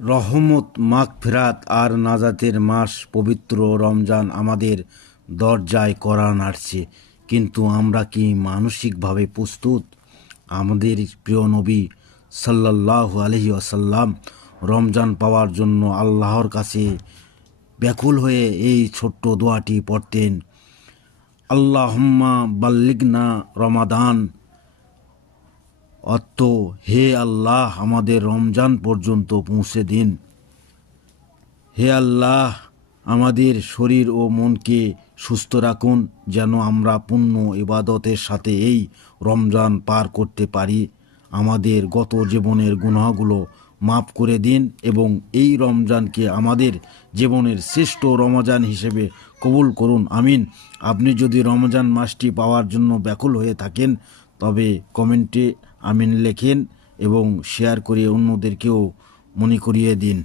রহমত, মাগফিরাত আর নাজাতের মাস পবিত্র রমজান আমাদের দরজায় কড়া নাড়ছে, কিন্তু আমরা কি মানসিকভাবে প্রস্তুত? আমাদের প্রিয় নবী সাল্লাল্লাহু আলাইহি ওয়াসাল্লাম রমজান পাওয়ার জন্য আল্লাহর কাছে ব্যাকুল হয়ে এই ছোট্ট দোয়াটি পড়তেন: আল্লাহুম্মা বাল্লিগনা রমাদান। অর্থ: হে আল্লাহ, আমাদের রমজান পর্যন্ত পৌঁছে দিন। হে আল্লাহ, আমাদের শরীর ও মনকে সুস্থ রাখুন, যেন আমরা পূর্ণ ইবাদতের সাথে এই রমজান পার করতে পারি। আমাদের গত জীবনের গুনাহগুলো মাফ করে দিন এবং এই রমজানকে আমাদের জীবনের শ্রেষ্ঠ রমজান হিসেবে কবুল করুন, আমিন। আপনি যদি রমজান মাসটি পাওয়ার জন্য ব্যাকুল হয়ে থাকেন, তবে কমেন্টে আমিন লেখেন এবং শেয়ার করে অন্যদেরকেও মনে করিয়ে দিন।